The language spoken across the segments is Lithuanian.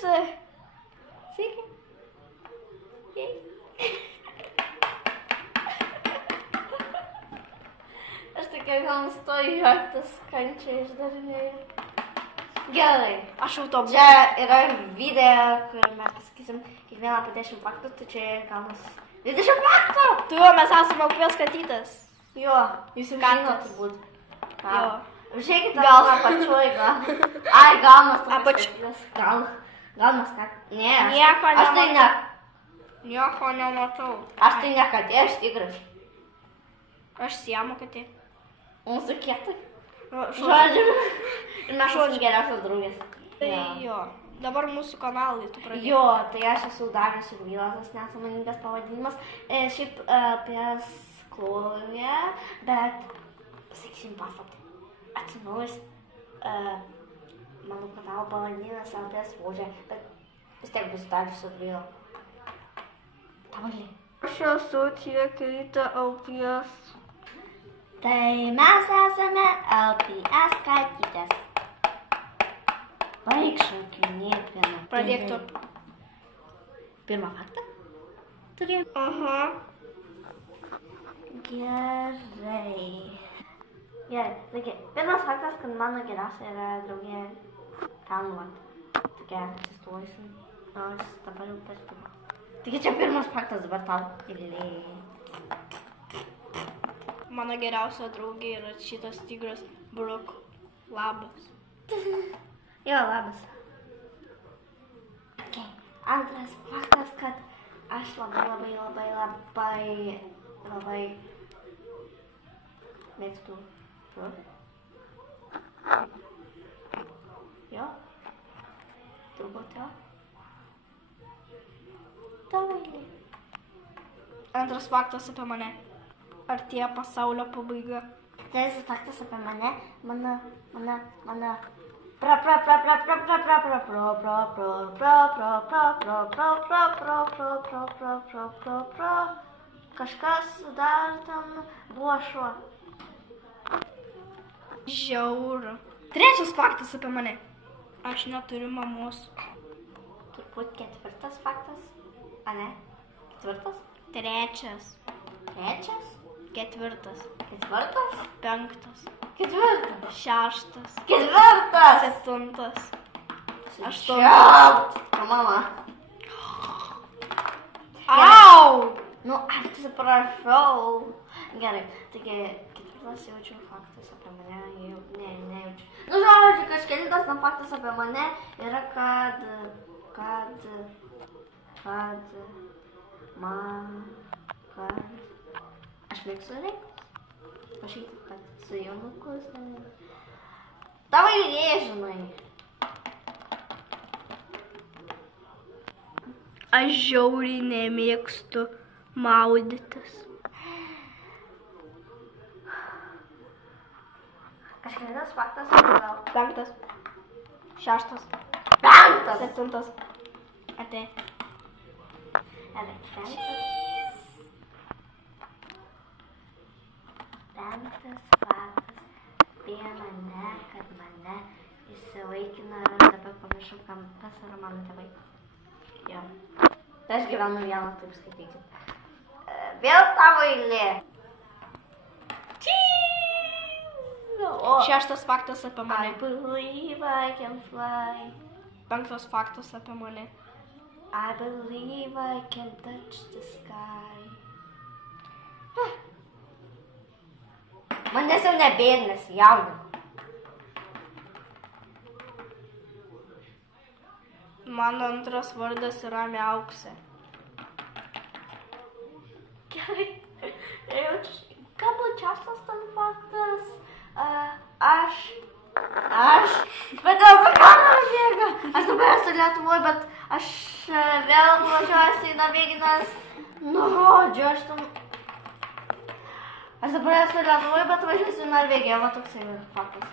Sveiki. Aš tokia gal nustoju juoktis, kančiai išdarinėjau. Gerai. Aš autobusą. Čia yra video, kur mes pasakysim kiekvieną po 10 faktų, tai čia gaunas 20 faktų! Tu jo, mes esame aukvės katytas. Jo, jūs jau žinot turbūt. Jo. Žiūrėkit, gal apačioj gal. Ai, gaunas tokias Apačioj. katytas. Gaunas ką? Ne, Nieko aš tai ne. Nieko nematau. Aš tai ne katė, aš tigras. Aš siemu katė. Mūsų kietai. Žodžiu. Žodžiu. Ir mes esame geriausios draugės. Tai jo. Dabar mūsų kanalai tu pradėjai. Jo, tai aš esu Darius ir Vylas, nesąmoningas pavadinimas. Šiaip apie skloję, bet pasakysim paslaptį. Atsinaujus mano kanalo pavadinimas apie svožę, bet vis tiek bus Darius ir Vylas. Tavali. Aš esu tiek ryta aukvės. Tai mes esame LPS katytės. Baik šokinėt vieną. Pradėk tu. Pirmą faktą? Turėjau. Aha. Gerai. Taigi, pirmas faktas, kad mano geriausia yra draugė Kalnuot. Tokia atsistojusi, nors dabar jau per pirmą. Taigi čia pirmas faktas dabar tau. Mano geriausia draugė yra šitas tigras Bruk. Labas. Jo, labas. Okay. Antras faktas, kad aš labai mėgstu Bruk. Jo. Turbūt jo. Tavaili. Antras faktas apie mane. Artėja pasaulio pabaiga. Trečias faktas apie mane. Mano. Kažkas dar ten buvo šuo. Žiauru. Trečias faktas apie mane. Aš neturiu mamos. Turbūt ketvirtas faktas. A ne? Ketvirtas? Trečias. Trečias? Ketvirtas. Ketvirtas? Penktas. Ketvirtas. Šeštas. Ketvirtas. Septintas. Aštuntas. Šiaut. Mama. Au! Nu, atsiprašau. Gerai, taigi ketvirtas jaučiu faktas apie mane, nejaučiu. Nu, žodžiu, kažkelintas faktas apie mane yra, kad aš mėgstu reikalus. Pašyti, kad su jaunukus. Tavo idėja, žinai. Aš žiauriai nemėgstu maudytis. Kažkelintas faktas apie gal. Penktas. Šeštas. Penktas. Septintas. Ate. Penktas faktas apie mane, kad mane įsivaikina ir aš dabar pamiršau, kas yra mano tėvai. Jo. Tai aš gyvenu vieną, taip skaitykit. Vėl tavo eilė. Šeštas faktas apie I mane. believe I can fly. Penktas faktas apie mane. I believe I can touch the sky. Manęs jau nebėdinės, jaudinu. Mano antras vardas yra Miauksė. Gerai. Ką plačiausias ten faktas? Aš. Bet dabar kamera bėga. Aš dabar esu Lietuvoje, bet aš vėl važiuoju į Norveginas. Nu, žodžiu, aš dabar esu Lietuvoje, bet važiuosiu į Norvegiją. Va toksai yra faktas.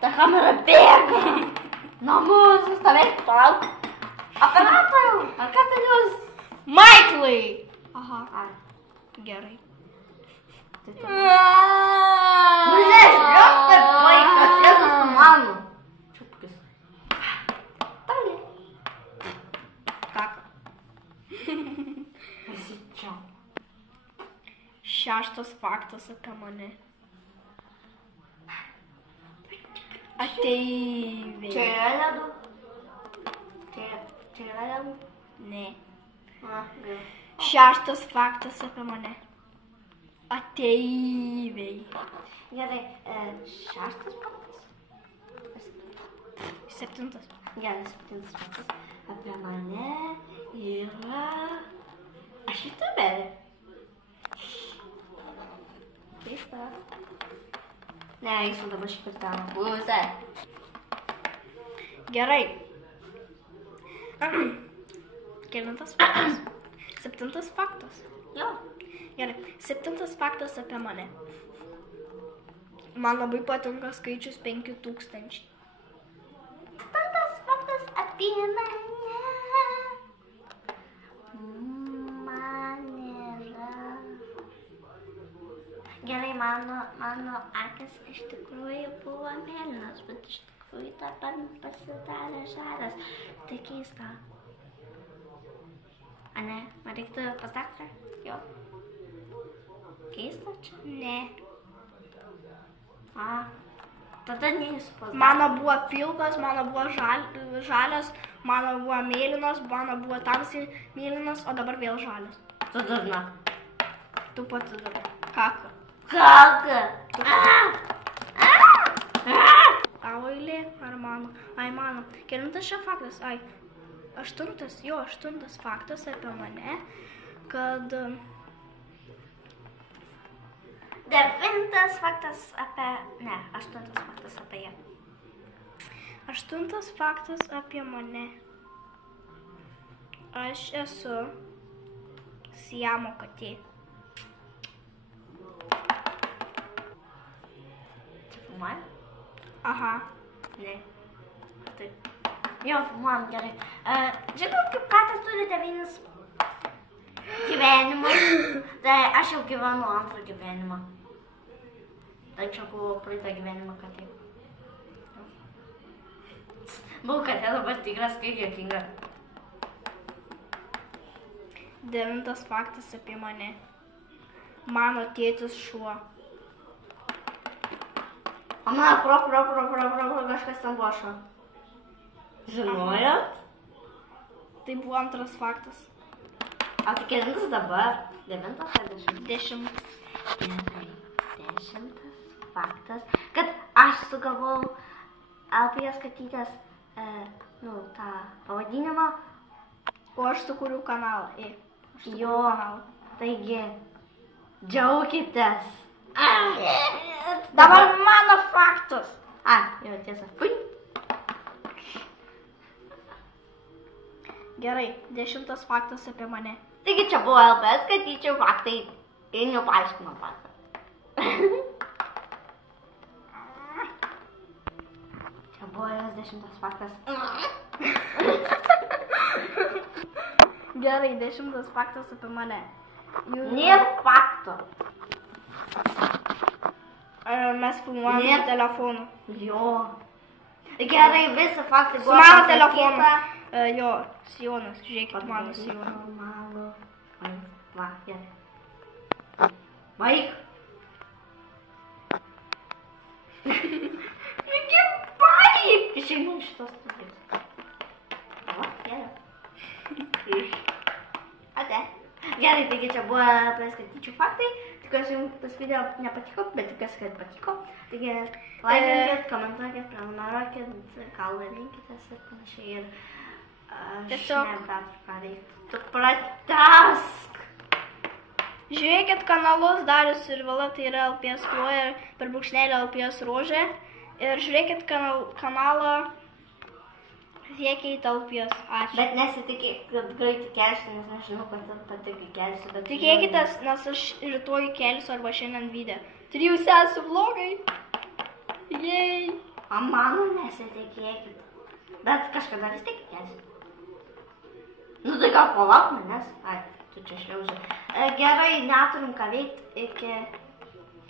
Ta kamera bėga. Namus, sustovėk, palauk. Operatorių. Ar kas ten jūs? Maiklai! Aha. Ai. Gerai. Nu, nežiūrėk, kaip vaikas, Jėzus tu mano. Čiupkis. Tavai. 6 faktas apie mane. Ateiviai. Čia yra ledų? Čia yra ledų? Ne. Gerai. 6 faktas apie mane. Ateiviai. Gerai, 6 faktas? 7. Gerai, 7 faktas apie mane yra... Aš youtuberė. Keista. Ne, jis jau dabar šį kartą pusę. Gerai. 9 faktas. 7 faktas. Jo. Gerai. 7 faktas apie mane. Man labai patinka skaičius 5000. 7 faktas apie mane. Man yra... Gerai, mano akis iš tikrųjų buvo mėlynas, bet iš tikrųjų dabar pasidarė žalias. Tai keista. A ne? Man reiktų pasakti? Jo. Keista čia? Ne. Tada neįsupos. Mano buvo pilkas, mano buvo žalias, mano buvo mėlynas, mano buvo tamsiai mėlynas, o dabar vėl žalias. Tu durna. Tu pati dabar. Kaka. Kaka. Tavo eilė ar mano? Ai, mano. Kelintas čia faktas? Ai. 8 faktas apie mane, kad... 9 faktas apie... Ne, 8 faktas apie ją. 8 faktas apie mane. Aš esu Siamo katė. Čia filmuoja? Aha. Ne. Taip. Jo, filmuojam gerai. Žinot, kaip katas turi 9 gyvenimus, tai aš jau gyvenu antrą gyvenimą. Tai čia buvo praeitą gyvenimą katė. Buvau katė, dabar tikras, kaip juokinga. 9 faktas apie mane. Mano tėtis šuo. O mano kažkas ten buvo šuo. Žinojot? Tai buvo 2 faktas. A tai kelintas dabar? 9 ar 10? 10. Gerai, 10 faktas, kad aš sugalvojau LPS katytės, tą pavadinimą. O aš sukūriau kanalą. Jo, taigi, džiaukitės. Dabar mano faktas. Jo, tiesa. Pui. Gerai, 10 faktas apie mane. Taigi čia buvo LPS katyčių faktai ir nepaaiškino faktą. Čia buvo jos 10 faktas. Gerai, 10 faktas apie mane. Nėra fakto. Mes filmuojame su telefonu. Jo. Gerai, visą faktą Su buvo mano pasakyta. telefonu. Jo, sijonas. Žiūrėkit mano sijoną. Normalu. Va, gerai. Vaik. Taigi baik. Išeinu iš šitos studijos. Va, gerai. Ate. Gerai, taigi čia buvo praskatyčių faktai. Tikiuosi jums tas video nepatiko, bet tikiuosi, kad patiko. Taigi, laikinkit, komentuokit, prenumeruokit, gal rinkitės ir panašiai. Ir Tiesiog. nebeturiu ką reiktų. Tu pratęsk. Žiūrėkit kanalus Darius ir Vila, tai yra LPS Kloja per brūkšnelį LPS Rožė. Ir žiūrėkit kanalą Siekiai LPS. Ačiū. Bet nesitikėk, kad greitai kelsiu, nes nežinau, kad pati kelsiu. Bet Tikėkitės, nes aš rytoj kelsiu arba šiandien video. 3 sesių vlogai. Jej. O mano nesitikėkit. Bet kažkada vis tiek kelsiu. Nu tai gal palauk manęs. Ai, tu čia šliauži. Gerai, neturim ką veikti iki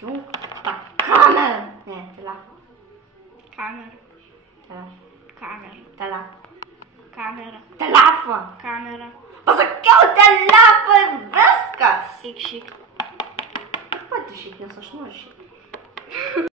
jung tą kamerą. Ne, telefoną. Kamera. Telefoną. Kamera. Telefoną. Kamera. Pasakiau telefoną ir viskas. Šik. pat išeik, nes aš noriu išeik.